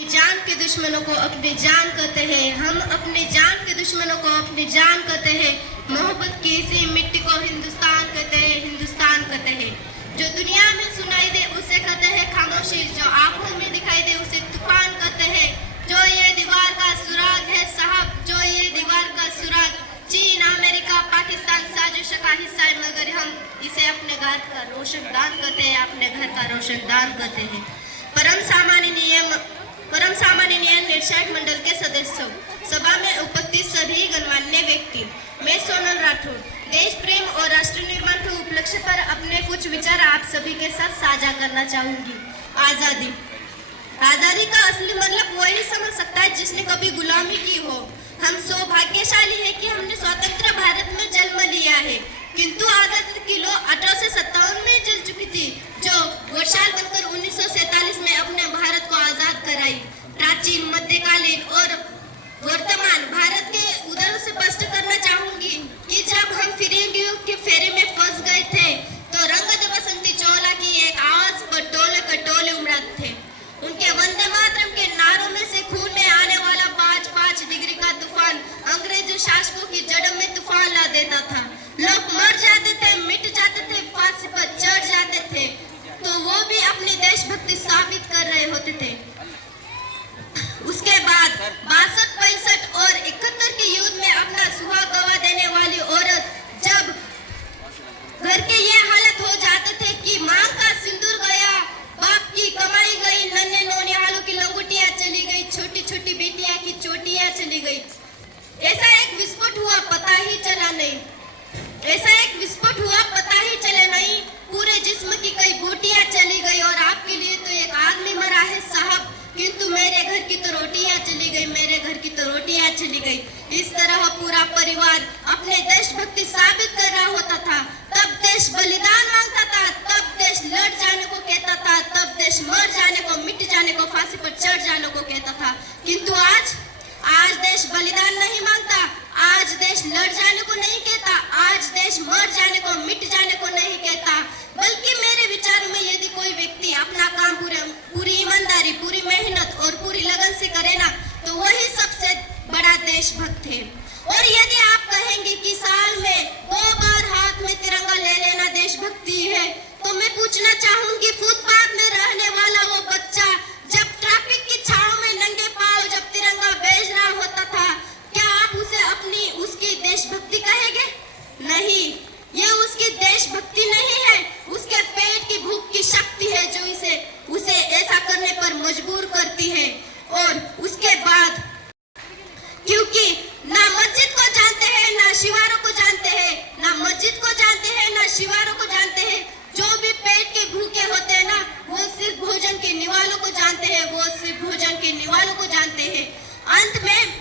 जान के दुश्मनों को अपनी जान कहते हैं, हम अपने जान के दुश्मनों को अपनी जान कहते हैं। मोहब्बत की इसी मिट्टी को हिंदुस्तान कहते हैं, हिंदुस्तान कहते हैं। जो दुनिया में सुनाई दे उसे कहते हैं खामोशी, जो आंखों में दिखाई दे उसे तूफान कहते हैं। जो ये दीवार का सुराग है साहब, जो ये दीवार का सुराग, चीन, अमेरिका, पाकिस्तान साजिश का हिस्सा है, मगर हम इसे अपने घर का रोशनदान कहते हैं, अपने घर का रोशनदान कहते हैं। परम सामान्य निर्णायक मंडल के सदस्यों, सभा में उपस्थित सभी गणमान्य व्यक्ति, मैं सोनल राठौर देश प्रेम और राष्ट्र निर्माण के उपलक्ष्य पर अपने कुछ विचार आप सभी के साथ साझा करना चाहूंगी। आजादी का असली मतलब वही समझ सकता है जिसने कभी गुलामी की हो। हम सौभाग्यशाली है कि हमने स्वतंत्र भारत में जन्म लिया है, किंतु आजादी की लौ 1857 में जल चुकी थी, जो वर्षाल बनकर 1947 में अपने भारत को आजाद कराई। प्राचीन, मध्यकालीन और वर्तमान भारत के उदाहरण से स्पष्ट करना चाहूंगी कि जब हम फिरंगियों के फेरे में फंस गए थे तो रंग दे बसंती चोला की एक आवाज पर टोले कटोले उमड़ते थे। उनके वंदे मातरम के नारों में से खून में आने वाला 5-5 डिग्री का तूफान अंग्रेजों शासकों की जड़ों में तूफान ला देता था। लोग मर जाते थे, मिट जाते थे, फांसी पर चढ़ जाते थे, तो वो भी अपनी देशभक्ति साबित कर रहे होते थे। उसके बाद 62, 65 और 71 के युद्ध में अपना सुहाग गवा देने वाली औरत जब घर के ये हालत हो जाते थे कि मांग का सिंदूर गया, बाप की कमाई गई, नन्हे नौनिहालों की लंगोटियां चली गई, छोटी छोटी बेटियां की चोटियां चली गई। ऐसा एक विस्फोट हुआ पता ही चला नहीं, पूरे जिस्म की कई बूटियां चली गई और आपके लिए तो एक आदमी मरा है साहब, किंतु मेरे घर की तो रोटियां चली गई, मेरे घर की तो रोटियां चली गई। इस तरह पूरा परिवार अपने देशभक्ति साबित कर रहा होता था। तब देश बलिदान मांगता था, तब देश लड़ जाने को कहता था, तब देश मर जाने को, मिट जाने को, फांसी पर चढ़ जाने को कहता था। किंतु आज देश बलिदान नहीं मांगता, आज देश लड़ जाने को नहीं कहता, आज देश मर जाने को, मिट जाने को नहीं कहता, बल्कि मेरे विचार में यदि कोई व्यक्ति अपना काम पूरी ईमानदारी, पूरी मेहनत और पूरी लगन से करे ना, तो वही सबसे बड़ा देशभक्त है। और यदि आप कहेंगे कि साल में 2 बार हाथ में तिरंगा ले लेना देशभक्ति है, तो मैं पूछना चाहूंगी, फुटपाथ में रहने वाला वो बच्चा जब ट्रैफिक की छांव में नंगे पांव जब तिरंगा बेच रहा होता था, क्या आप उसे उसकी देशभक्ति कहेंगे? नहीं, ये उसकी देशभक्ति नहीं है, उसके पेट की भूख की शक्ति है जो उसे ऐसा करने पर मजबूर करती है। और उसके बाद क्योंकि ना मस्जिद को जानते हैं, ना शिवारों को जानते हैं, ना मस्जिद को जानते हैं, ना शिवारों को जानते हैं, जो भी पेट के भूखे होते हैं ना, वो सिर्फ भोजन के निवालों को जानते हैं, वो सिर्फ भोजन के निवालों को जानते हैं। अंत में